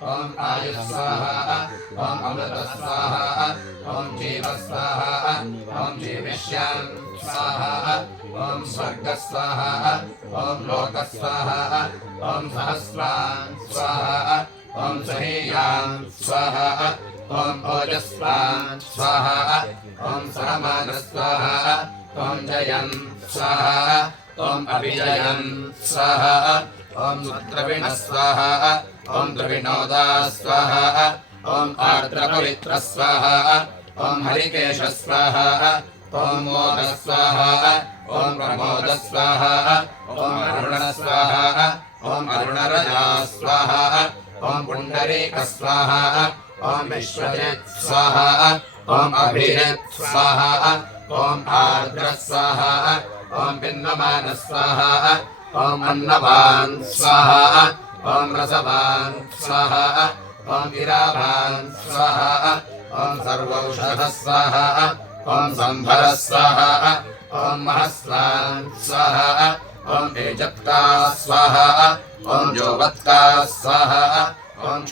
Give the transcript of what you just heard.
ॐ आयुः स्वाहा ॐ अमृत स्वाहा ॐ जीव स्वाहा ॐ जीविष्यां स्वाहा ॐ स्वर्ग स्वाहा ॐ लोक स्वाहा ॐ सहस्रां स्वाहा ॐ सहेयां स्वाहा ॐ ओजस्वां स्वाहा ॐ सहमान स्वाहा ॐ जयं स्वाहा ॐ अभिजयं स्वाहा ॐ द्रविण स्वाहा ॐ द्रविणोदा स्वाहा ॐ आर्द्रपवित्र स्वाहा ॐ हरिकेश स्वाहा ॐ मोद स्वाहा ॐ प्रमोद स्वाहा ॐ अरुण स्वाहा ॐ अरुणरजा स्वाहा ॐ पुण्डरीक स्वाहा ॐ विश्वजित् स्वाहा ॐ अभिजित् स्वाहा ॐ आर्द्र स्वाहा ॐ पिन्नमान स्वाहा ॐ अन्नवान् स्वाहा ॐ रसवान् स्वाहा ॐ इरावान् स्वाहा ॐ सर्वौषधः स्वाहा ॐ सम्भर स्वाहा ॐ महस्वान् स्वाहा ॐ एजत्ता स्वाहा ॐ जोवत्ता स्वाहा ॐ